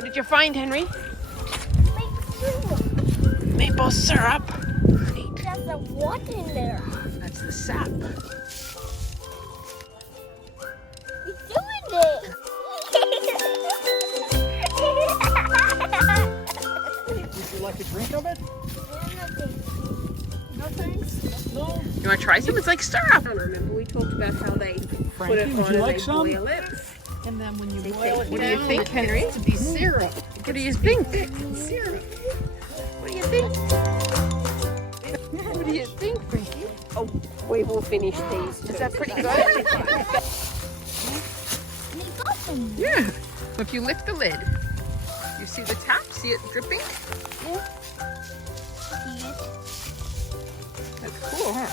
What did you find, Henry? Maple syrup. There's a water in there. That's the sap. He's doing it. Would you like a drink of it? No thanks. No. You want to try some? It's like syrup. Remember we talked about how they put it Frankie, on would you and like they some? boil it. And then when you They boil take it it What do you down, think, Henry? To be syrup. What do you think? Syrup. What do you think? What do you think, Frankie? Oh, we will finish these. Is that pretty good? Yeah. So if you lift the lid, you see the tap? See it dripping? That's cool, huh?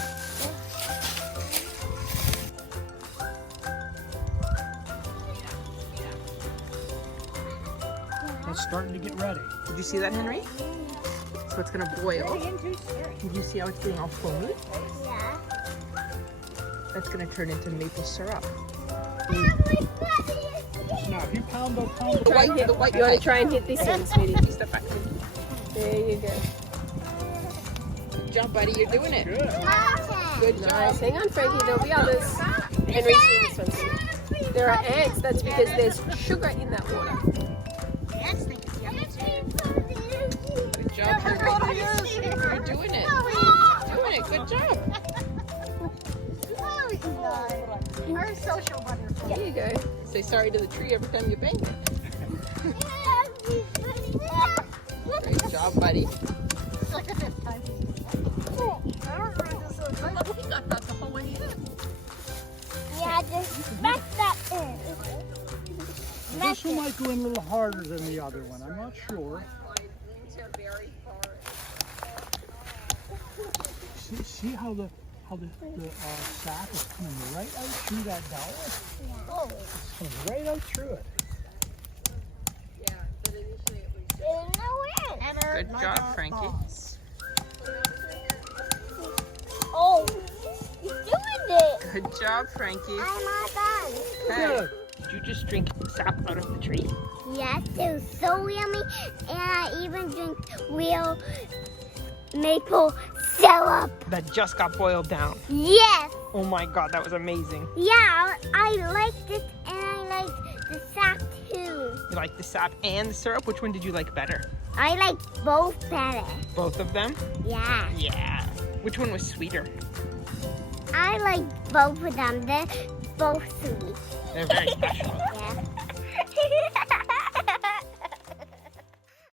it's starting to get ready. Did you see that, Henry? So it's gonna boil. Did you see how it's getting all foamy? Yeah. That's gonna turn into maple syrup. Now, if you pound the You want to try and hit this in, sweetie? You step back. There you go. Good job, buddy. You're doing it. Good. Good job. Nice. Hang on, Frankie. There'll be others. Henry's doing this one too. There are ants. That's because there's sugar in that water. Good job, Henry. You're doing it. Doing it. Good job. Our social butterfly. There you go. Say sorry to the tree every time you bang it. Great job, buddy. Look at this time. Yeah, just smash that in. This one might go in a little harder than the other one. I'm not sure. See how the sap is coming right out through that dowel? Oh. It's coming right out through it. There's no end. Good job, Frankie. Oh, he's doing it. Good job, Frankie. I'm all done. Hey, did you just drink sap out of the tree? Yes, it was so yummy, and I even drink real maple syrup. That just got boiled down. Yes. Oh my god, that was amazing. Yeah, I liked it, and I liked the sap too. You like the sap and the syrup? Which one did you like better? I like both better. Both of them? Yeah. Yeah. Which one was sweeter? I like both of them. They're both sweet. They're very special. Yeah.